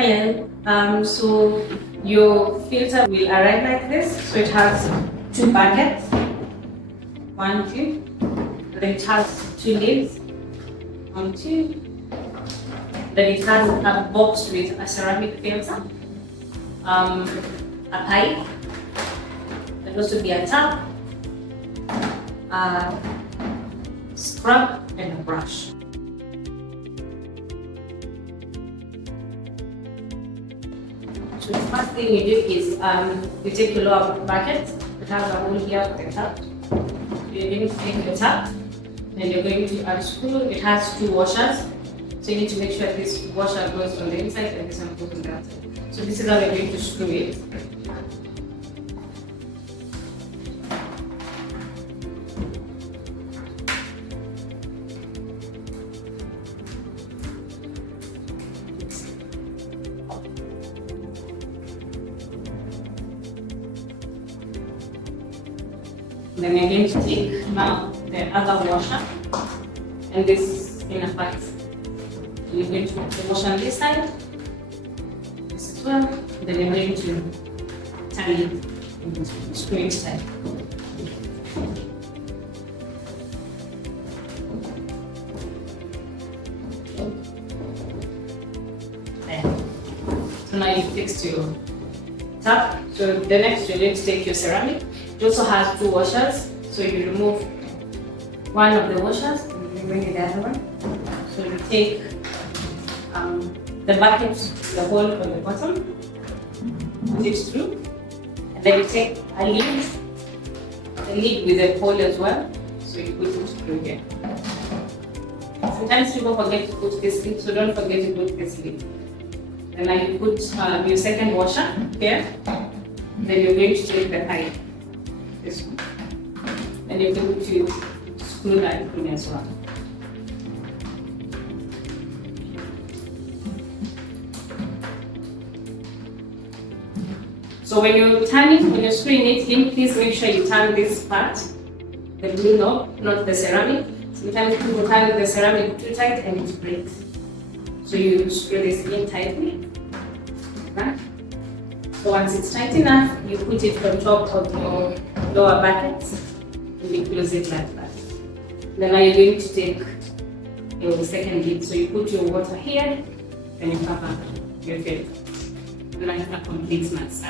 Hello. So your filter will arrive like this. So it has two buckets, one, two. Then it has two lids, one, two. Then it has a box with a ceramic filter, a pipe. There'll also be a tap, a scrub, and a brush. So the first thing you do is you take your lower bucket. It has a hole here for the tap. You're going to take your tap, and you're going to unscrew. It has two washers, so you need to make sure this washer goes on the inside and this one goes on the outside. So this is how you're going to screw it. Then you're going to take now the other washer and this inner part. So you're going to put the washer on this side, this as well. Then you're going to turn it into the screw inside. There. So now you fixed your tap. So the next you're going to take your ceramic. It also has two washers, so you remove one of the washers and you bring the other one. So you take the bucket, the hole on the bottom, put it through, and then you take a lid with a hole as well, so you put it through here. Sometimes people forget to put this lid, so don't forget to put this lid. Then now you put your second washer here, then you're going to take the pipe. This one. And you're going to screw that in as well. So when you're screwing it in, please make sure you turn this part, the blue knob, not the ceramic. Sometimes people turn the ceramic too tight and it breaks. So you screw this in tightly. Right? So once it's tight enough, you put it on top of your lower bucket and you close it like that. Then now you're going to take your second lid. So you put your water here and you cover your filter. Then you have a complete mask.